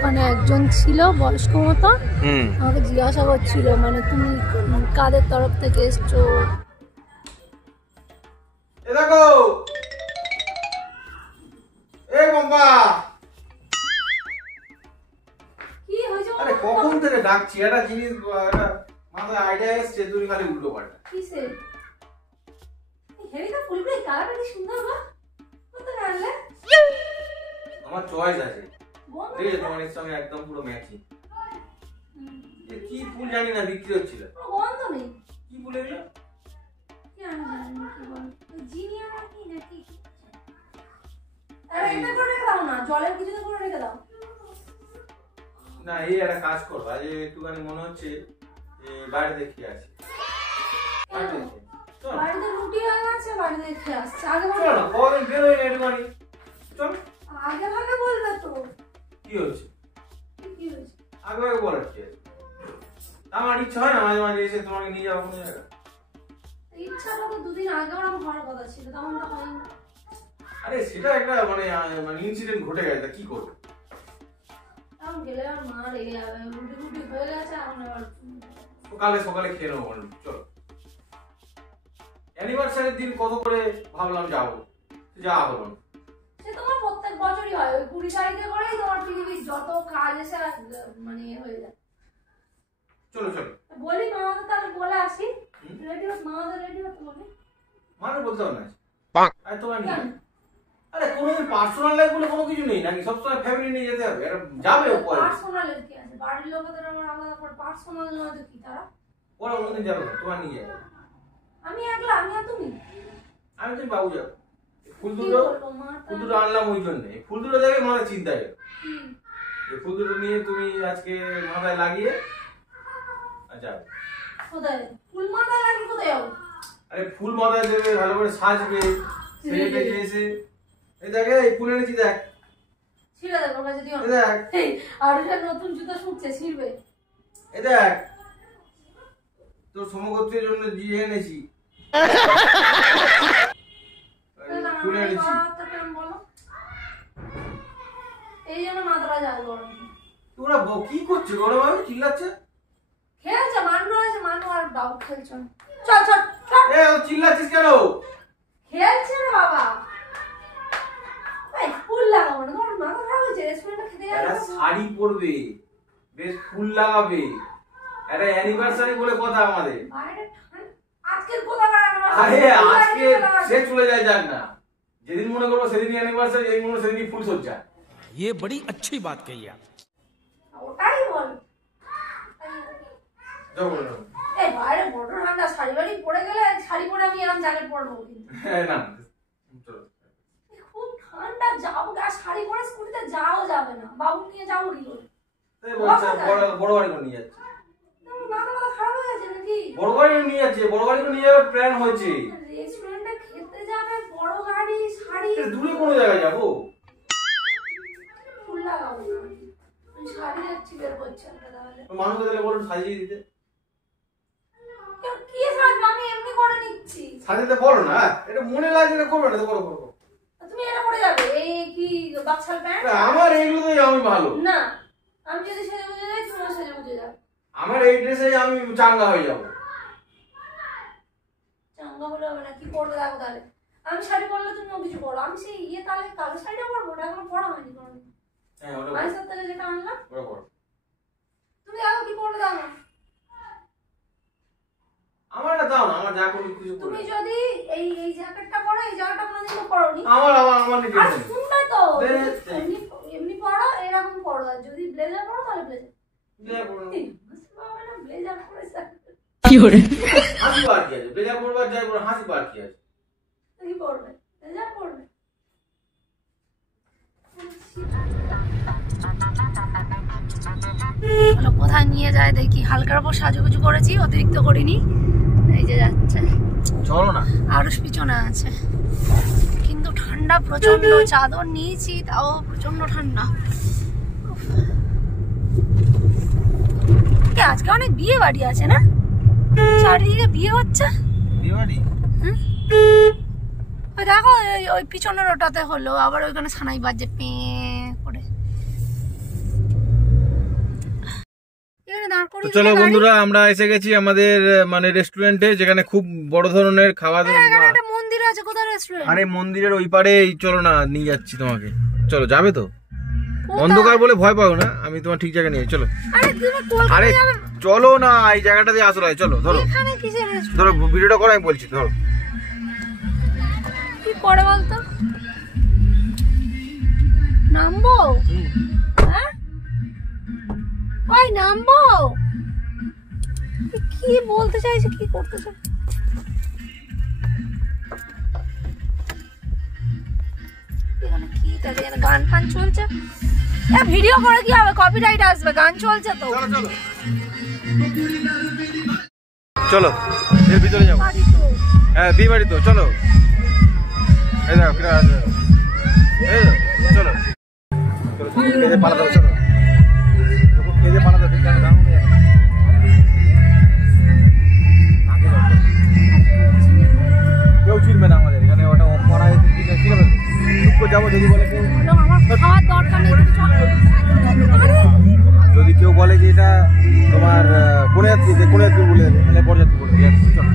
ওখানে একজন ছিল বয়স্ক মতো, আমাকে জিজ্ঞাসা করছিল মানে তুমি কাদের তরফ থেকে এসছো। দেখো এই বাবা কি হয়েছে? আরে কখন থেকে ডাকছি, একটা জিনিস একটা মাথায় আইডিয়া এসছে, তুমি খালি উল্টো পাল্টা। কিসে? হেরিটা ফুলগুলো কালারটা কি সুন্দর গো। কোথায় আনলে? আমার চয়েস আছে, ঠিক আছে, তোমার সঙ্গে একদম পুরো ম্যাচিং। কি ফুল জানি না, বিক্রি হচ্ছিল। গন্ধ নেই। কি ফুল এগুলো? কি আমি জানি না কি বল। জিনিয়া নাকি নাকি? আরে এটা করে রেখে দাও না, জলের কিছুতে করে রেখে দাও। না এই একটা কাজ করো, আজ একটুখানি মনে হচ্ছে বাইরে দেখে আসি। বাড়িতে রুটি হয়ে গেছে, বাড়িতে খেয়ে আসছে। আগে চলো না, কদিন বেরোয় না একটুখানি, চল। আগে ভাগে বলবে তো। কি হয়েছে? কি হয়েছে? আগে ভাগে বলার কি আছে? আমার ইচ্ছা হয় না মাঝে মাঝে এসে তোমাকে নিয়ে যাবো কোনো জায়গায়। ইচ্ছা তো দুদিন আগে আমার হওয়ার কথা ছিল, তেমন তো হয়নি। আরে সেটা একটা মানে ইনসিডেন্ট ঘটে গেছে, কি করবো? এখন গেলে আর মা রেগে যাবে, রুটি রুটি হয়ে গেছে এখন আবার। সকালে সকালে খেয়ে নেবো, চলো। অ্যানিভার্সারির দিন কত করে ভাবলাম যাবো, যা হলো না। সে তোমার প্রত্যেক বছরই হয়, ওই 20 তারিখে করেই তোমার পৃথিবীর যত কাজ এসে মানে হয়ে যায়। চলো চলো বলি মামাদের তাহলে বলে আসি, রেডি হতে, মামাদের রেডি হতে বলি। মানে বলতে হবে না। আরে তোমার নিয়ে আরে কোনোদিন পার্সোনাল লাইফ বলে কোনো কিছু নেই নাকি? সবসময় ফ্যামিলি নিয়ে যেতে হবে? যাবে পরে। পার্সোনাল কি আছে? বাড়ির লোকেদের আমার আলাদা করে পার্সোনাল নয় তো কি তারা? ওরা কোনোদিন যাবে না, তোমার নিয়ে যাবে। আমি একলা, আমি আর তুমি? আমি তুমি বাবু যাবো। ফুল দুটো আনলাম ওই জন্য, ফুল দুটো যাবে মাথায় চিন্তা গেল। ফুল দুটো নিয়ে তুমি আজকে মাথায় লাগিয়ে যাবে। কোথায় ফুল মাথায় লাগি? কোথায় যাবো? আরে ফুল মাথায় দেবে, ভালো করে সাজবে, সেজে এসে এই দেখ এই ফুল এনেছি দেখ। ছিঁড়ে দেখ ওর কাছে দিও না। দেখ এই আর এটা নতুন জুতো শুনছে, ছিঁড়বে। এই দেখ তোর সমগোত্রের জন্য দিয়ে এনেছি। ফুল এনেছি। এই জন্য মাথাটা যায় গরম। তোরা কি করছে গরম? আমি চিল্লাচ্ছে, খেলছে মানুষ আছে, মানুষ আর ডাউট খেলছে। চল চল চল। এ চিল্লাচ্ছিস কেন? খেলছে রে বাবা। এই ফুল লাগাবো না, তোমার মাথা খারাপ হয়েছে? রেস্টুরেন্টে খেতে যাবে? একটা শাড়ি পরবে, বেশ ফুল লাগাবে, একটা অ্যানিভার্সারি বলে কথা আমাদের। বাইরে আজকের কথা না, আরে আজকে সে চলে যায়, যাক না, যেদিন মনে করবো সেদিনই অ্যানিভার্সারি, যেদিন মনে সেদিনই ফুল সজ্জা। ये बड़ी अच्छी बात कही आप। ওটাই বল। যাও বলো। এই বাইরে বড় ঠান্ডা, শাড়ি বাড়ি পরে গেলে শাড়ি পরে আমি এরকম জ্যাকেট পরবো কিন্তু। হ্যাঁ না চলো। খুব ঠান্ডা, যাও গা, শাড়ি পরে স্কুটিতে যাও যাবে না, বাবু নিয়ে যাবো কি করে? বড় গাড়ি করে নিয়ে যাচ্ছে। মাথা মাথা খারাপ হয়ে গেছে নাকি? বড় গাড়ি নিয়ে যাচ্ছে, বড় গাড়ি করে নিয়ে যাবে প্ল্যান হয়েছে। রেস্টুরেন্টে খেতে যাবে, বড় গাড়ি, শাড়ি। দূরে কোনো জায়গায় যাবো। ফুল লাগাবো না, আমি শাড়ি যাচ্ছি বের করছি তাহলে। মানুষকে তাহলে বলুন সাজিয়ে দিতে। কি সাজবো? আমি এমনি করে নিচ্ছি। সাজাতে বলো না, এটা মনে লাগে না, করবে না তো করো করো। তুমি এটা পরে যাবে? এই কি বাক্সাল প্যান্ট? আমার এইগুলোতেই আমি ভালো না, আমি যদি সেজে বুঝে যাই, তুমিও সেজে বুঝে যাও। আমার এই ড্রেসেই আমি চাঙ্গা হয়ে যাবো। চাঙ্গা বলে হবে না, কি পরবে দেখো তাহলে। আমি শাড়ি পরলে তুমিও কিছু পরো। আমি সেই তাহলে কালো শাড়িটা পরবো, ওটা এখনো পরা হয়নি কোনোদিন। হ্যাঁ ওটা আমি সপ্তাহে যেটা আনলাম ওটা করো। তুমি দেখো কি পরবে দেখো। আমার এটা দাও না, আমার যা কোনো কিছু তুমি যদি এই জ্যাকেটটা পরো, এই জ্যাকেটটা কোনোদিন তো পরোনি। আমার নিজে আর শুনবে তো, এমনি পরো, এরকম পরো। আর যদি ব্লেজার পরো তাহলে ব্লেজার পরো। ব্লেজার পরে কি করে হাসি বার কি আছে? ব্লেজার পরবার যাই পরে হাসি বার কি আছে? কি পরবে? ব্লেজার পরবে। কোথায় নিয়ে যায় দেখি। হালকার উপর সাজুগুজু করেছি, অতিরিক্ত করিনি। এই যে যাচ্ছে, চলো না। আরুষ পিছনে আছে, কিন্তু ঠান্ডা প্রচন্ড। চাদর নিয়েছি তাও প্রচন্ড ঠান্ডা। আজকে অনেক বিয়ে বাড়ি আছে না? চারিদিকে বিয়ে হচ্ছে। বিয়ে বাড়ি? ওই দেখো ওই পিছনের ওটাতে হলো, আবার ওইখানে সানাই বাজছে পে করে। করি। চলো বন্ধুরা, আমরা এসে গেছি আমাদের মানে রেস্টুরেন্টে, যেখানে খুব বড় ধরনের খাওয়া দাওয়া। এখানে একটা মন্দির আছে, কোথায় রেস্টুরেন্ট? আরে মন্দিরের ওই পারে, চলো না নিয়ে যাচ্ছি তোমাকে। চলো, যাবে তো? অন্ধকার বলে ভয় পাও না, আমি তোমার ঠিক জায়গায় নিয়ে চলো। আরে তুমি কলকাতা আরে যাবে? চলো না, এই জায়গাটা দিয়ে আসলে চলো। ধরো এখানে কিসের রেস্টুরেন্ট? ধরো, ভিডিওটা করো, আমি বলছি। ধরো, কি করে বলতো? নামবো? হ্যাঁ ওই নামবো? কি বলতে চাইছে, কি করতে চাই? এখানে কি তাহলে গান ফান চলছে? ভিডিও করে কি হবে, কপিরাইট আসবে, গান চলছে তো। চলো এর ভিতরে যাবো। বাড়ি তো। হ্যাঁ, বিয়ে বাড়ি তো, চলো। এই দেখো কিরা আছে, এই চলো চলো, খেয়ে পালাতে হবে, চলো খেয়ে পালাতে হবে। কেউ চিনবে না আমাদের এখানে, ওটা পড়া চিনবে যাবো। যদি বলে কেউ, আমার খাওয়ার দরকার নেই, তুমি চলো। আরে যদি কেউ বলে যে এটা তোমার কোন যাত্রী, কোন যাত্রী বলে দেবে, মানে বড় যাত্রী বলে দেবে। চলো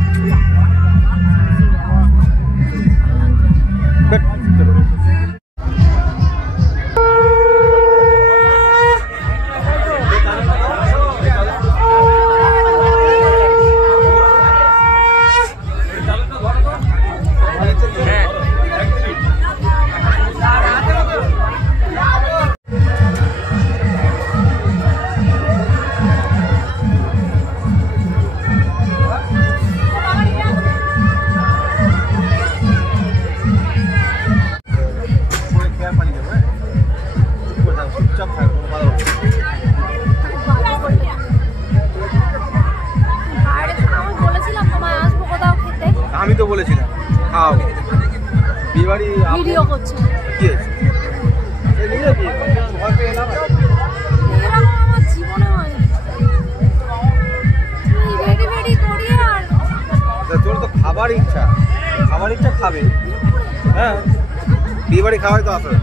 আমি তো বলেছিলাম খাও। বিয়ে বাড়ি ভিডিও করছে, কি আছে? এরকম আমার জীবনে হয়নি। রেডি রেডি করিয়ে আর তোর তো খাবার ইচ্ছা খাবে। হ্যাঁ, বিয়ে বাড়ি খাওয়াই তো আসলে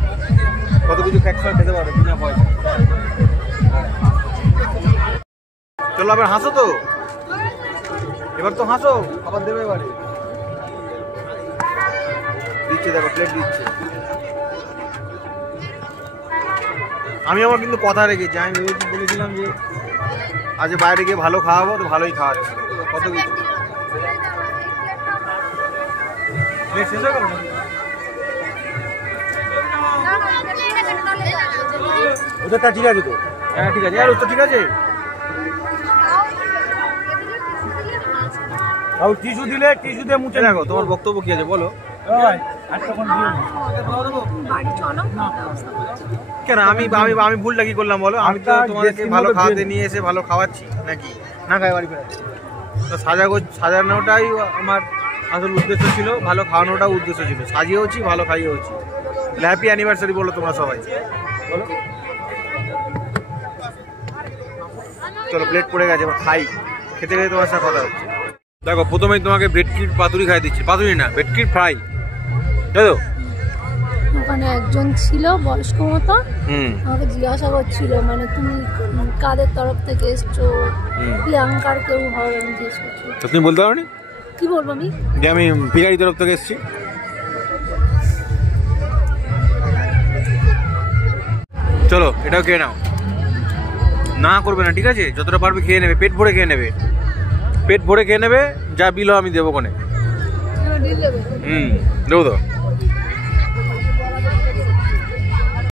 কত কিছু খেতে পারবে বিনা পয়সা। চলো আবার হাসো তো, এবার তো হাসো, আবার দেবে এবারে। দিচ্ছে, দেখো প্লেট দিচ্ছে। আমি আমার কিন্তু কথা রেখেছি, আমি বলেছিলাম যে আজ বাইরে গিয়ে ভালো খাওয়াবো, তো ভালোই খাওয়াচ্ছে। কত কিছু প্লেট শেষ হয়ে গেল না? ওটা ঠিক আছে তো? হ্যাঁ ঠিক আছে, আর ওটা ঠিক আছে। টিস্যু দিলে টিস্যু দিয়ে মুছে দেখো। তোমার বক্তব্য কি আছে বলো? কেন আমি আমি আমি ভুলটা কি করলাম বলো? আমি তো তোমাদেরকে ভালো খাওয়াতে নিয়ে এসে ভালো খাওয়াচ্ছি নাকি? না খাই বাড়ি ফেরাচ্ছি তো সাজানোটাই আমার আসল উদ্দেশ্য ছিল, ভালো খাওয়ানোটাও উদ্দেশ্য ছিল। সাজিয়েওছি, ভালো খাইয়েওছি। হ্যাপি অ্যানিভার্সারি বলো তোমরা সবাই, বলো। চলো প্লেট পড়ে গেছে, এবার খাই। খেতে খেতে তোমার সাথে কথা হচ্ছে। দেখো প্রথমেই তোমাকে ভেটকির পাতুরি খাই দিচ্ছি। পাতুরি না, ভেটকির ফ্রাই, তাই তো? ওখানে একজন ছিল বয়স্ক মতো, আমাকে জিজ্ঞাসা করছিল মানে তুমি কাদের তরফ থেকে এসছো, প্রিয়াঙ্কার কেউ হবে, আমি জিজ্ঞেস করছি। তো তুমি বলতে পারো নি? কি বলবো আমি? যে আমি পিকারি তরফ থেকে এসেছি। চলো এটাও খেয়ে নাও। না করবে না, ঠিক আছে? যতটা পারবে খেয়ে নেবে, পেট ভরে খেয়ে নেবে, পেট ভরে খেয়ে নেবে। যা বিল আমি দেবো কোনে। দেবে? দেবো তো।